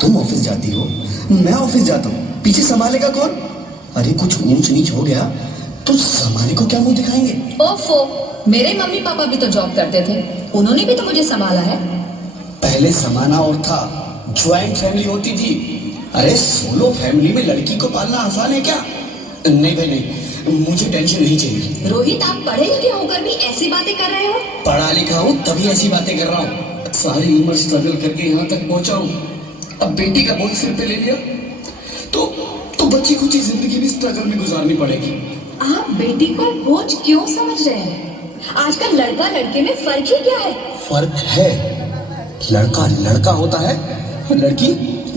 तुम ऑफिस जाती हो, मैं ऑफिस जाता हूँ, पीछे संभालेगा कौन? अरे कुछ ऊंच नीच हो गया तो संभाले को क्या मुंह दिखाएंगे? ओफो, मेरे मम्मी पापा भी तो जॉब करते थे, उन्होंने भी तो मुझे संभाला है। पहले समाना और था, ज्वाइंट फैमिली होती थी। अरे सोलो फैमिली में लड़की को पालना आसान है क्या? नहीं भाई नहीं, मुझे टेंशन नहीं चाहिए। रोहित, आप पढ़े लिखे होकर भी ऐसी बातें कर रहे हो? पढ़ा लिखा हूँ तभी ऐसी बातें कर रहा हूँ। सारी उम्र स्ट्रगल करके यहाँ तक पहुंचा हूँ, अब बेटी का बोझ सिर पे ले लिया तो बच्ची कुछ ही जिंदगी भी स्ट्रगल में गुजारनी पड़ेगी। आप बेटी को बोझ क्यों समझ रहे हैं? आजकल लड़का लड़के में फर्क ही क्या है? फर्क है, लड़का लड़का होता है और लड़की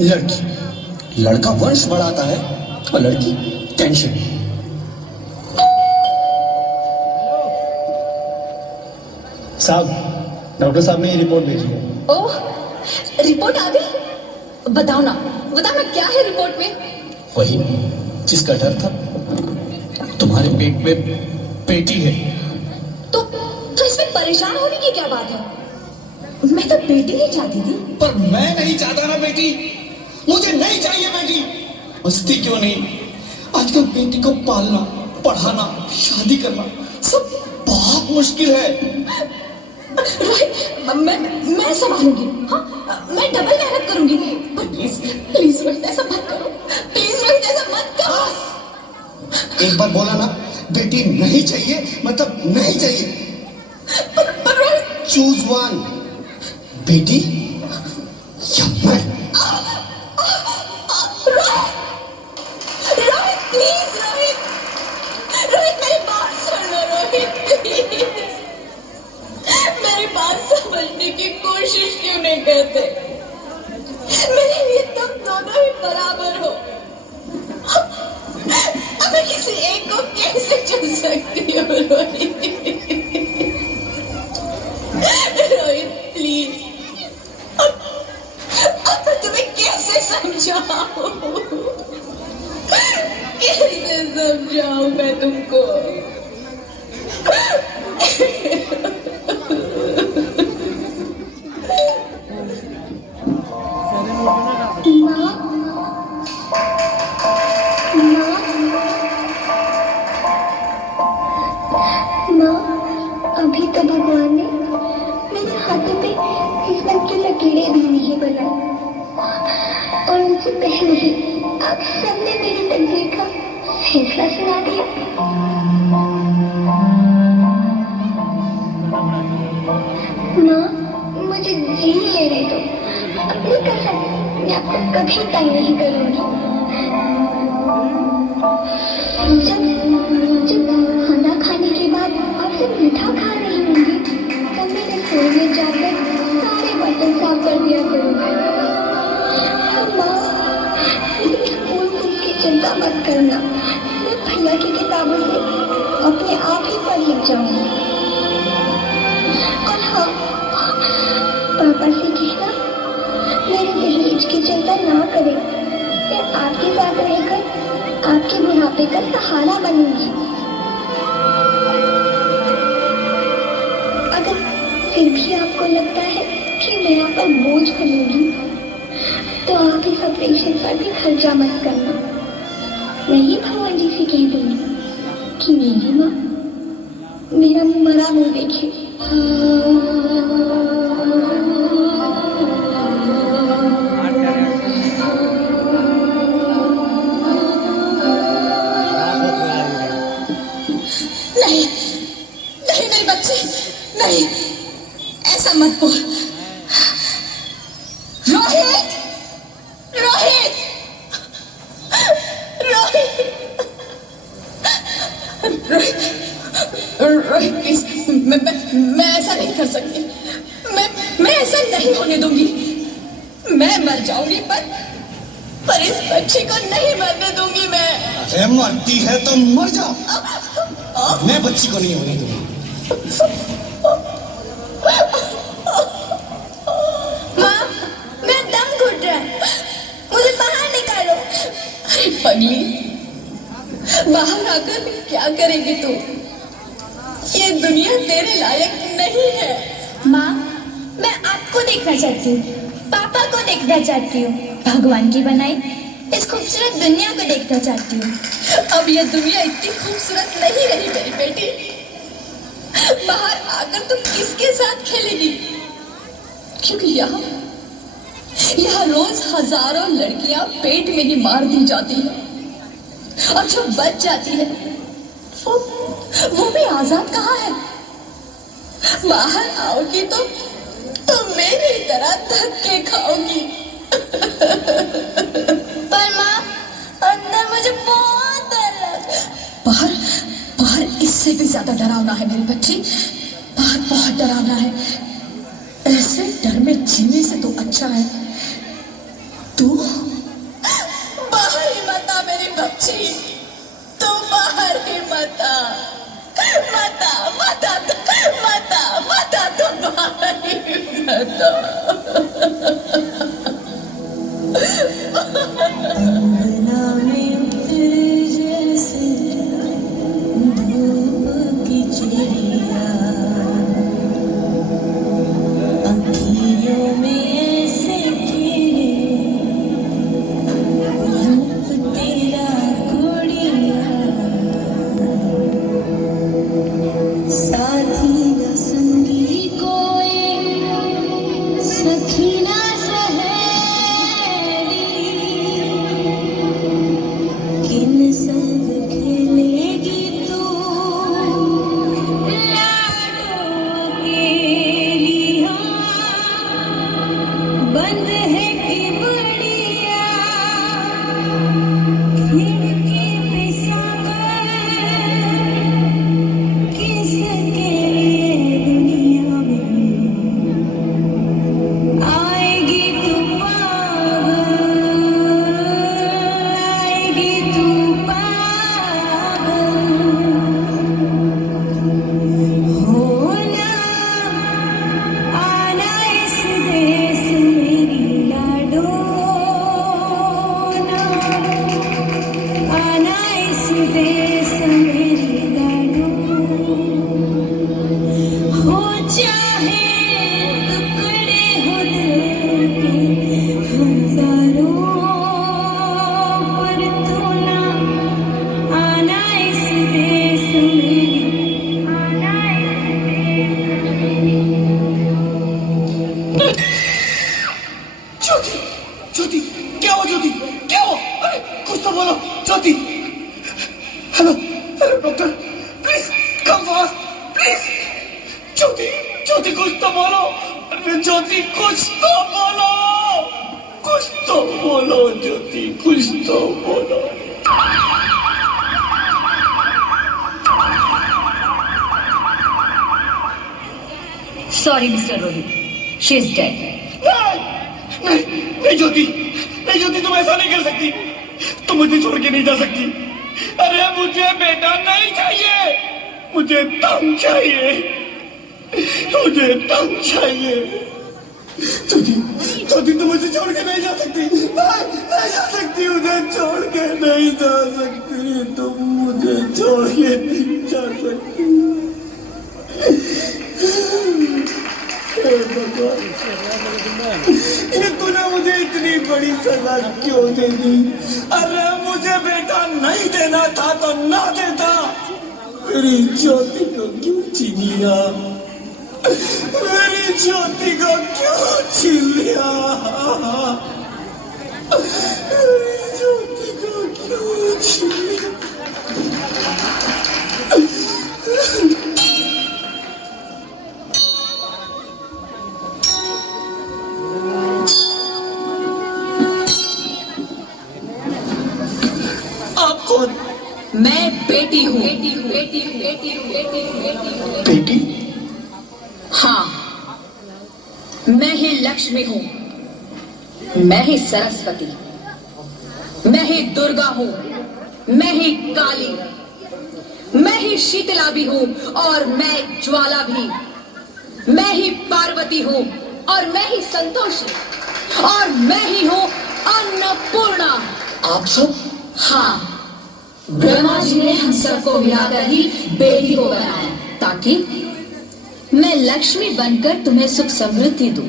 लड़की। लड़का वंश बढ़ाता है और लड़की टेंशन। साहब, डॉक्टर साहब ने ये रिपोर्ट भेजी है। ओह, रिपोर्ट आ गई? बताओ ना क्या है रिपोर्ट में? वही जिसका डर था, तुम्हारे पेट में बेटी है। तो इसमें परेशान होने की क्या बात है? मैं तो बेटी ही चाहती थी। पर मैं नहीं चाहता ना बेटी, मुझे नहीं चाहिए बेटी। मस्ती क्यों नहीं, आजकल बेटी को पालना, पढ़ाना, शादी करना सब बहुत मुश्किल है। रोहित, मैं संभालूंगी। हाँ, मैं डबल मेहनत करूंगी। पर प्लीज रोहित, ऐसा मत करो। प्लीज रोहित, ऐसा मत करो। एक बार बोला ना, बेटी नहीं चाहिए मतलब नहीं चाहिए। पर रोहित, चूज वन, बेटी या मैं। रोहित प्लीज, रोहित मेरी बात सुन लो। रोहित प्लीज, मेरी बात समझने की कोशिश क्यों नहीं करते? मेरे लिए तुम दोनों ही बराबर हो। अब मैं किसी एक को कैसे चुन सकती हूँ? रोहित प्लीज, अब मैं तुम्हें कैसे समझाऊं? कैसे समझाऊं मैं तुमको? अभी तो भगवान ने मेरे हाथों पे किस्मत की लकीरें भी नहीं बनाई, और उनसे पहले ही आप सबने मेरी तकदीर का फैसला सुना दिया। माँ, मुझे जी लेने दो। अपनी कसम, मैं आपको कभी तंग नहीं करूंगी। जब खाना खाने के बाद आप सब मीठा खा रही होंगी, तब मैं रसोई में जाकर सारे बर्तन साफ कर दिया करूंगी। माँ, स्कूल की चिंता मत करना, मैं भैया की किताबों से अपने आप ही पढ़ लिख जाऊंगी। और हाँ, पापा से कहना मेरे दहेज की चिंता ना करें, मैं आपके साथ रहकर आपके बुढ़ापे का सहारा बनूंगी। अगर फिर भी आपको लगता है कि मैं आप पर बोझ बनूंगी, तो आप इस ऑपरेशन पर भी खर्चा मत करना। मैं ही भगवान जी से कह दूंगी कि मेरी माँ मेरा मरा मुंह देखे। नहीं मेरी बच्ची, नहीं, ऐसा मत बोल। रोहित, रोहित, रोहित, रोहित प्लीज, मैं ऐसा नहीं कर सकती। मैं ऐसा नहीं होने दूंगी। मैं मर जाऊंगी पर इस बच्ची को नहीं मरने दूंगी मैं। अरे मरती है तो मर जा, मैं बच्ची को नहीं होने दूंगा। माँ, मैं दम घुट रहा है, मुझे बाहर निकालो। अरे पगली, बाहर आकर भी क्या करेगी तू? ये दुनिया तेरे लायक नहीं है। माँ, मैं आपको देखना चाहती हूँ। पापा को देखना चाहती हूँ, भगवान की बनाई इस खूबसूरत दुनिया को देखना चाहती हूँ। अब यह दुनिया इतनी खूबसूरत नहीं रही मेरी बेटी। बाहर आकर तुम किसके साथ खेलेगी? क्योंकि यहाँ रोज हजारों लड़कियां पेट में ही मार दी जाती है और जो बच जाती है वो भी आजाद कहाँ है? बाहर आओगी तो मेरी तरह धक्के खाओगी। पर माँ, अंदर मुझे बहुत डर लगा। बाहर इससे भी ज्यादा डरावना है मेरी बच्ची। बाहर बहुत डरावना है। ऐसे डर में जीने से तो अच्छा है तू बाहर ही मत आ मेरी बच्ची। तू बाहर ही मत आ। तो बाहर ही मत आ। अंगना में उतरे जैसे धूप की चिड़िया, अँखियों में ऐसे खिले रूप तेरा गुड़िया, साथी न संगी कोई सखी ना सहेली, किन संग खेलेगी तू लाडो अकेली। बंद है कि बढ़िया खिड़की पे सागर, किसके लिए दुनिया में आएगी तू पागल होना आना इस देश मेरी लाडो ना, आना इस देश मेरी लाडो। हो चाहे टुकड़े हो दिल के हजारों, पर तू ना आना इस देश मेरी, आना इस देश। ज्योति, ज्योति, क्या हुआ ज्योति? क्या हुआ? अरे कुछ तो बोलो Jyoti. Hello hello doctor, please come fast please. Jyoti, Jyoti कुछ तो बोलो। अरे ज्योति कुछ तो बोलो, कुछ तो बोलो ज्योति, कुछ तो बोलो। Sorry, Mr. Rohit. She is dead. नहीं ज्योति, नहीं ज्योति, तुम ऐसा नहीं कर सकती। तुम मुझे छोड़ के नहीं जा सकती। अरे मुझे बेटा नहीं चाहिए, मुझे तुम चाहिए, मुझे तुम चाहिए। ज्योति, ज्योति तुम मुझे छोड़ के नहीं जा सकती। नहीं जा सकती, मुझे छोड़ के नहीं जा सकती। तुम मुझे छोड़ के नहीं जा सकती। ये तूने मुझे इतनी बड़ी सजा क्यों दे दी? अरे मुझे बेटा नहीं देना था तो ना देता। मेरी ज्योति को क्यों छीन लिया? मेरी ज्योति को क्यों छीन लिया? मेरी ज्योति को क्यों छीन लिया? मैं बेटी हूँ। बेटी? हाँ, मैं ही लक्ष्मी हूँ, मैं ही सरस्वती, मैं ही दुर्गा हूँ, मैं ही काली, मैं ही शीतला भी हूँ और मैं ज्वाला भी, मैं ही पार्वती हूँ और मैं ही संतोषी और मैं ही हूँ अन्नपूर्णा। आप सब? हाँ, ब्रह्मा जी ने हम सबको मिलाकर ही बेटी को बनाया ताकि मैं लक्ष्मी बनकर तुम्हें सुख समृद्धि दूं।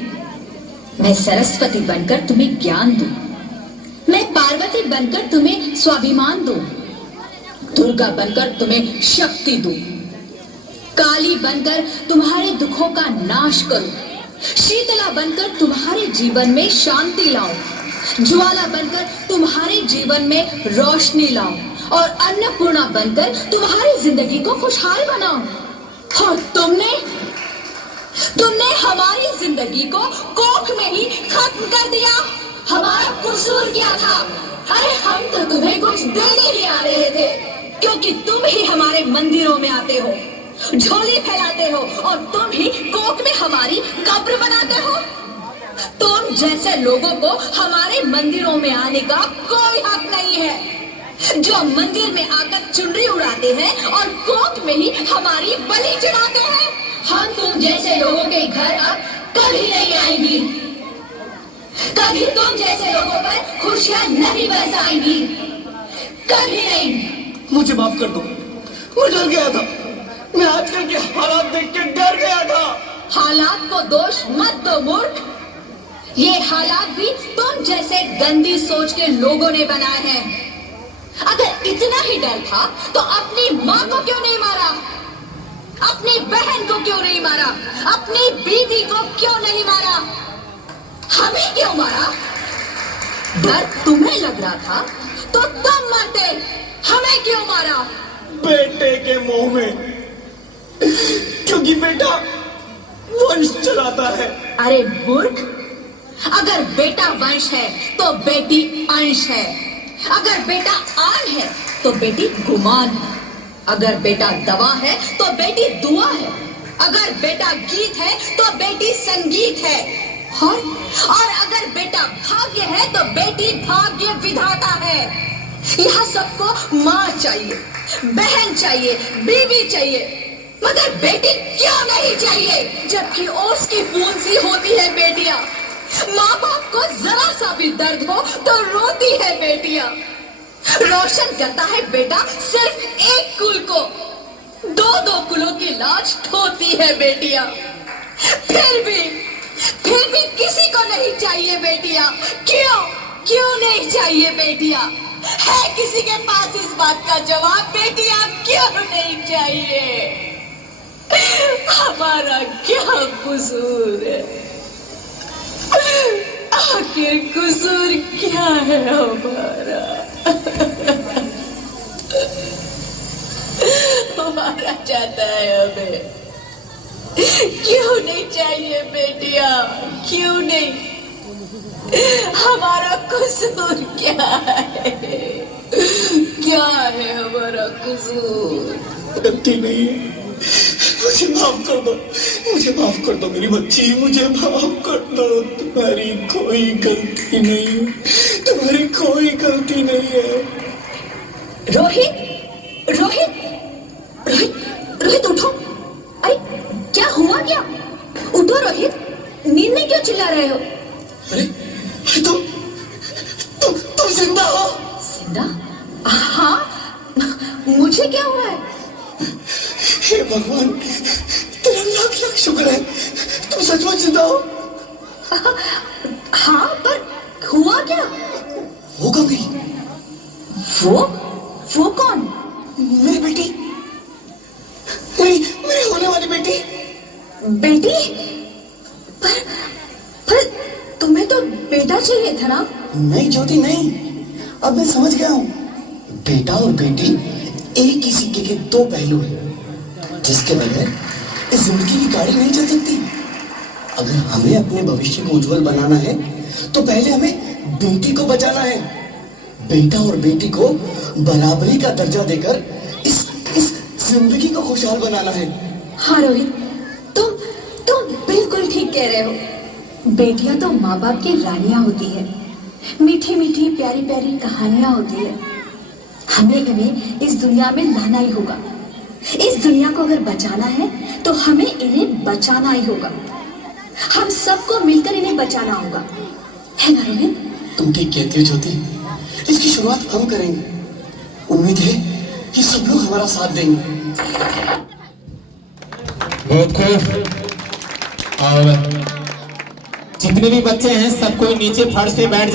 मैं सरस्वती बनकर तुम्हें ज्ञान दूं, मैं पार्वती बनकर तुम्हें स्वाभिमान दूं, दुर्गा बनकर तुम्हें शक्ति दूं, काली बनकर तुम्हारे दुखों का नाश करूं, शीतला बनकर तुम्हारे जीवन में शांति लाऊं, ज्वाला बनकर तुम्हारे जीवन में रोशनी लाऊं और अन्नपूर्णा बनकर तुम्हारी जिंदगी को खुशहाल बनाऊं। और तुमने हमारी जिंदगी को कोख में ही खत्म कर दिया। हमारा कसूर क्या था? अरे हम तो तुम्हें कुछ देने ही आ रहे थे, क्योंकि तुम ही हमारे मंदिरों में आते हो, झोली फैलाते हो और तुम ही कोख में हमारी कब्र बनाते हो। तुम जैसे लोगों को हमारे मंदिरों में आने का कोई हक नहीं है, जो मंदिर में आकर चुनरी उड़ाते हैं और कोख में ही हमारी बलि चढ़ाते हैं। हम तुम जैसे लोगों के घर अब कभी नहीं आएंगी, कभी तुम जैसे लोगों पर खुशियां नहीं बरसाएंगी, कभी नहीं। मुझे माफ कर दो, मैं डर गया था। मैं आजकल के हालात देख के डर गया था। हालात को दोष मत दो मूर्ख, ये हालात भी तुम जैसे गंदी सोच के लोगों ने बनाए हैं। अगर इतना ही डर था तो अपनी माँ को क्यों नहीं मारा, अपनी बहन को क्यों नहीं मारा, अपनी बीवी को क्यों नहीं मारा, हमें क्यों मारा? डर तुम्हें लग रहा था तो तुम मारते, हमें क्यों मारा? बेटे के मुंह में, क्योंकि बेटा वंश चलाता है। अरे मूर्ख, अगर बेटा वंश है तो बेटी अंश है, अगर बेटा आन है तो बेटी गुमान है, अगर बेटा दवा है तो बेटी दुआ है, अगर बेटा गीत है तो बेटी संगीत है, और अगर बेटा भाग्य है तो बेटी भाग्य विधाता है। यहाँ सबको माँ चाहिए, बहन चाहिए, बीवी चाहिए, मगर बेटी क्यों नहीं चाहिए? जबकि ओस की बूंद सी होती है बेटियां। माँ बाप को जरा सा भी दर्द हो तो रोती है बेटियां। रोशन करता है बेटा सिर्फ एक कुल को, दो कुलों की लाज ढोती है बेटियां। फिर भी किसी को नहीं चाहिए बेटियां। क्यों नहीं चाहिए बेटियां? है किसी के पास इस बात का जवाब? बेटियां क्यों नहीं चाहिए? हमारा क्या कसूर है? आखिर कसूर क्या है हमारा? हमारा चाहता है हमें। क्यों नहीं चाहिए बेटियां? क्यों नहीं? हमारा कसूर क्या है? क्या है हमारा कसूर? गलती नहीं है, मुझे माफ कर दो, मुझे माफ कर दो मेरी बच्ची, मुझे माफ कर दो। तुम्हारी कोई गलती नहीं है, तुम्हारी कोई गलती नहीं है। रोहित, रोहित, रोहित, रोहित उठो। अरे क्या हुआ क्या? उठो रोहित, नींद में क्यों चिल्ला रहे हो? अरे तुम जिंदा हो? जिंदा? हाँ, मुझे क्या हुआ है? हे भगवान, तेरा लाख लाख शुक्र है, तुम सचमुच जिंदा हो। हाँ, पर हुआ क्या? वो कब गई? वो कौन? मेरी बेटी, मेरी होने वाली बेटी। बेटी? पर तुम्हें तो बेटा चाहिए था ना? नहीं ज्योति नहीं, अब मैं समझ गया हूँ। बेटा और बेटी एक ही सिक्के के दो पहलू हैं, जिसके बगैर इस जिंदगी की गाड़ी नहीं चल सकती। अगर हमें अपने भविष्य को उज्जवल बनाना है तो पहले हमें बेटी को बचाना है। बेटा और बेटी को बराबरी का दर्जा देकर इस जिंदगी को खुशहाल बनाना है। हाँ रोहित, तुम बिल्कुल ठीक कह रहे हो। बेटियां तो माँ बाप की रानियां होती है, मीठी मीठी प्यारी प्यारी कहानियां होती है। हमें इन्हें इस दुनिया में लाना ही होगा। इस दुनिया को अगर बचाना है तो हमें इन्हें बचाना ही होगा। हम सबको मिलकर इन्हें बचाना होगा, है ना रोहित? तुम ठीक कहती हो ज्योति, इसकी शुरुआत हम करेंगे। उम्मीद है कि सब लोग हमारा साथ देंगे। मौकूफ और जितने भी बच्चे हैं सब कोई नीचे फर्श पे बैठ जाए।